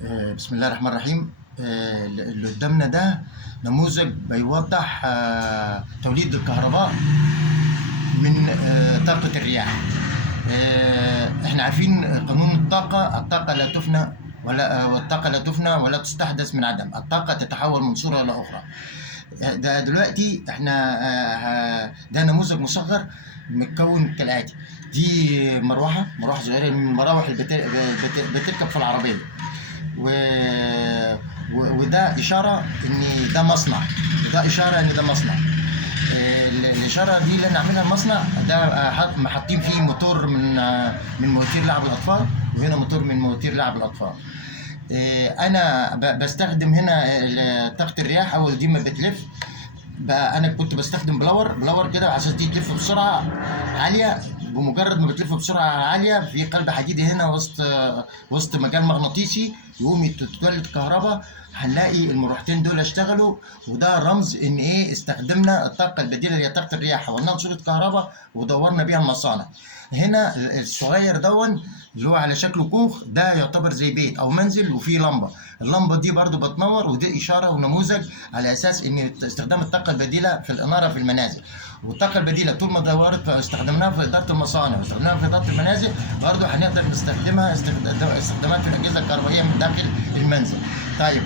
بسم الله الرحمن الرحيم. اللي قدامنا ده نموذج بيوضح توليد الكهرباء من طاقة الرياح. احنا عارفين قانون الطاقة لا تفنى والطاقة لا تفنى ولا تستحدث من عدم، الطاقة تتحول من صورة إلى أخرى. ده دلوقتي احنا ده نموذج مصغر متكون كالآتي. دي مروحة صغيرة من المراوح اللي بتركب في العربية، وده إشارة إن ده مصنع، الإشارة دي اللي أنا عاملها المصنع ده حاطين فيه موتور من مواتير لعب الأطفال، وهنا موتور من مواتير لعب الأطفال. أنا بستخدم هنا طاقة الرياح. أول دي ما بتلف بقى أنا كنت بستخدم بلور كده على أساس دي تلف بسرعة عالية. بمجرد ما بتلف بسرعة عالية في قلب حديدي هنا وسط مجال مغناطيسي يقوم تتولد كهرباء. هنلاقي المروحتين دول اشتغلوا، وده رمز ان ايه استخدمنا الطاقة البديلة اللي هي طاقة الرياح، حولناها لصورة كهرباء ودورنا بيها المصانع. هنا الصغير دون اللي هو على شكل كوخ ده يعتبر زي بيت او منزل وفيه لمبة. اللمبة دي برضو بتنور، ودي اشارة ونموذج على اساس ان استخدام الطاقة البديلة في الانارة في المنازل. والطاقة البديلة طول ما دورت استخدمناها في إدارة المصانع واستخدمناها في إدارة المنازل، برضه هنقدر نستخدمها استخدامات في الأجهزة الكهربائية من داخل المنزل. طيب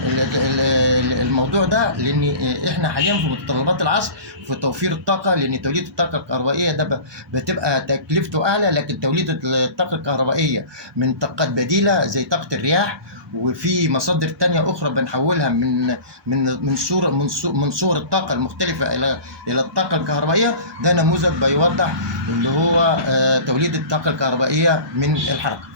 الموضوع ده لأن إحنا حاليا في متطلبات العصر في توفير الطاقة، لأن توليد الطاقة الكهربائية ده بتبقى تكلفته أعلى، لكن توليد الطاقة الكهربائية من طاقات بديلة زي طاقة الرياح، وفي مصادر تانية أخرى بنحولها من صور الطاقة المختلفة إلى الطاقة الكهربائية. ده نموذج بيوضح اللي هو توليد الطاقة الكهربائية من الحركة.